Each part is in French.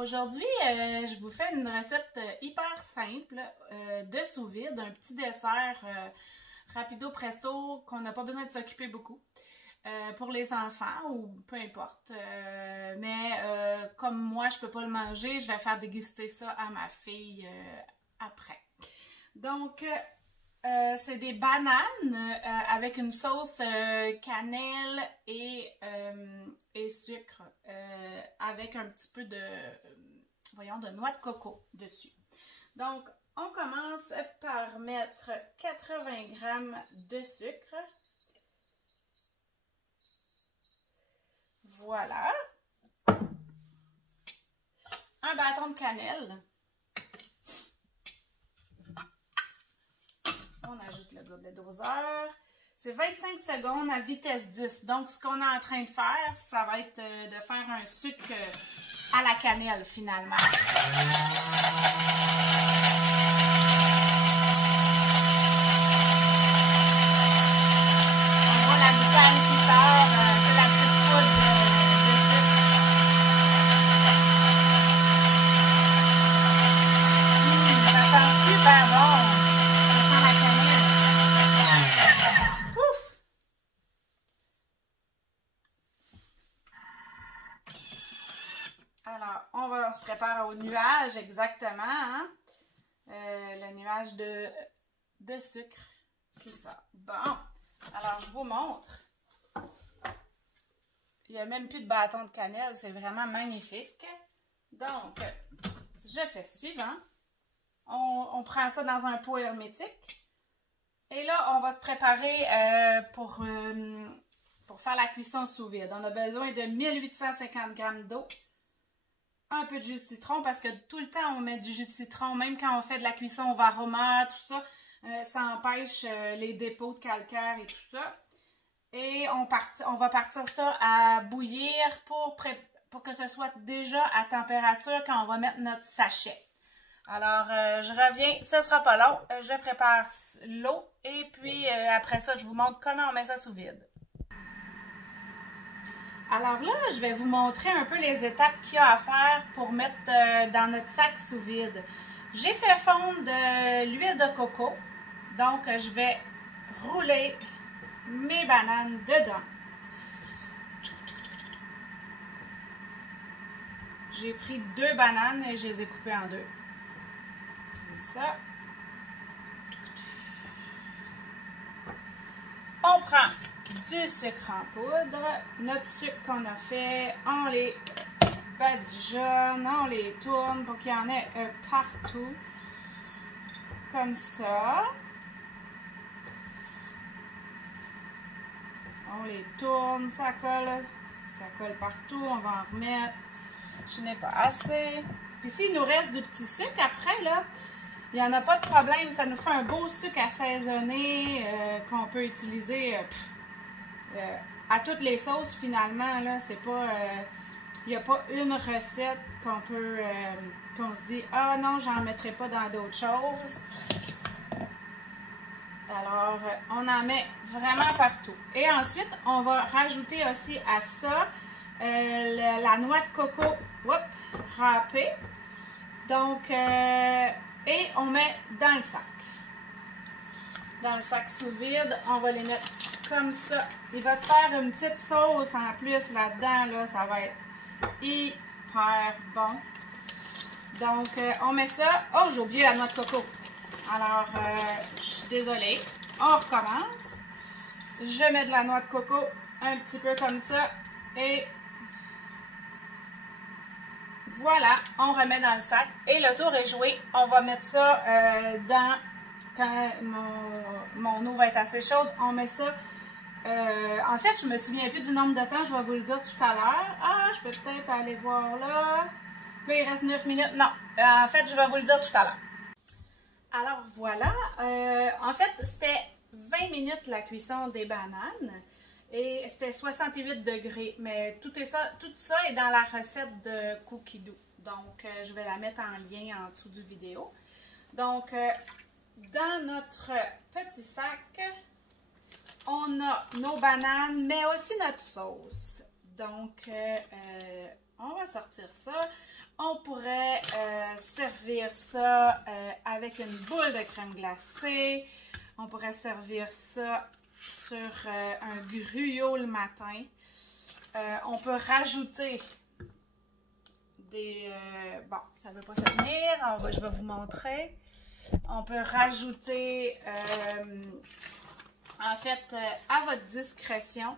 aujourd'hui, je vous fais une recette hyper simple de sous-vide, un petit dessert rapido presto qu'on n'a pas besoin de s'occuper beaucoup pour les enfants ou peu importe. Comme moi, je peux pas le manger, je vais faire déguster ça à ma fille après. Donc, c'est des bananes avec une sauce cannelle et sucre avec un petit peu de, de noix de coco dessus. Donc, on commence par mettre 80 g de sucre. Voilà. Un bâton de cannelle. On ajoute le gobelet doseur. C'est 25 secondes à vitesse 10. Donc, ce qu'on est en train de faire, ça va être de faire un sucre à la cannelle, finalement. On voit la bouteille qui sort. C'est la petite poudre de sucre. Ça sent super bon. Alors, on se prépare au nuage exactement, hein? Le nuage de sucre qui sort. Bon, alors je vous montre. Il n'y a même plus de bâton de cannelle, c'est vraiment magnifique. Donc, je fais suivant. On prend ça dans un pot hermétique. Et là, on va se préparer pour faire la cuisson sous vide. On a besoin de 1850 g d'eau. Un peu de jus de citron parce que tout le temps on met du jus de citron, même quand on fait de la cuisson au varoma, tout ça, ça empêche les dépôts de calcaire et tout ça. Et on va partir ça à bouillir pour que ce soit déjà à température quand on va mettre notre sachet. Alors, je reviens, ce sera pas long, je prépare l'eau et puis après ça, je vous montre comment on met ça sous vide. Alors là, je vais vous montrer un peu les étapes qu'il y a à faire pour mettre dans notre sac sous vide. J'ai fait fondre de l'huile de coco. Donc, je vais rouler mes bananes dedans. J'ai pris 2 bananes et je les ai coupées en 2. Comme ça. On prend du sucre en poudre, notre sucre qu'on a fait, on les badigeonne, on les tourne pour qu'il y en ait partout, comme ça. On les tourne, ça colle partout, on va en remettre. Je n'ai pas assez. Puis s'il nous reste du petit sucre après, là, il n'y en a pas de problème, ça nous fait un beau sucre assaisonné qu'on peut utiliser à toutes les sauces finalement. Là, c'est pas, il n'y a pas une recette qu'on se dit ah non, j'en mettrai pas dans d'autres choses. Alors, on en met vraiment partout. Et ensuite, on va rajouter aussi à ça la noix de coco râpée. Donc, et on met dans le sac. Dans le sac sous vide, on va les mettre comme ça. Il va se faire une petite sauce en plus là-dedans. Là, ça va être hyper bon. Donc, on met ça. Oh, j'ai oublié la noix de coco. Alors, je suis désolée. On recommence. Je mets de la noix de coco un petit peu comme ça. Et voilà, on remet dans le sac. Et le tour est joué. On va mettre ça quand mon eau va être assez chaude. On met ça. En fait, je me souviens plus du nombre de temps. Je vais vous le dire tout à l'heure. Ah, je peux peut-être aller voir là. Là, il reste 9 minutes. Non, en fait, je vais vous le dire tout à l'heure. Alors, voilà. En fait, c'était 20 minutes la cuisson des bananes. Et c'était 68 degrés, mais tout ça est dans la recette de Cookie Dough. Donc, je vais la mettre en lien en dessous du vidéo. Donc, dans notre petit sac, on a nos bananes, mais aussi notre sauce. Donc, on va sortir ça. On pourrait servir ça avec une boule de crème glacée. On pourrait servir ça sur un gruyot le matin. On peut rajouter des... bon, ça ne veut pas se tenir. Je vais vous montrer. On peut rajouter, en fait, à votre discrétion.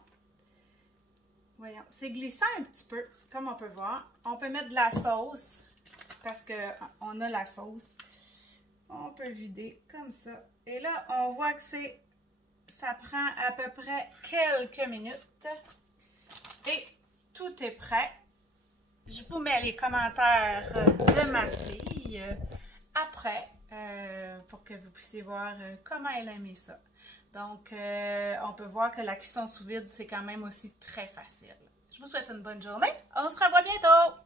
Voyons, c'est glissant un petit peu, comme on peut voir. On peut mettre de la sauce, parce qu'on a la sauce. On peut vider comme ça. Et là, on voit que ça prend à peu près quelques minutes. Et tout est prêt. Je vous mets les commentaires de ma fille après, pour que vous puissiez voir comment elle a aimé ça. Donc, on peut voir que la cuisson sous vide, c'est quand même aussi très facile. Je vous souhaite une bonne journée. On se revoit bientôt!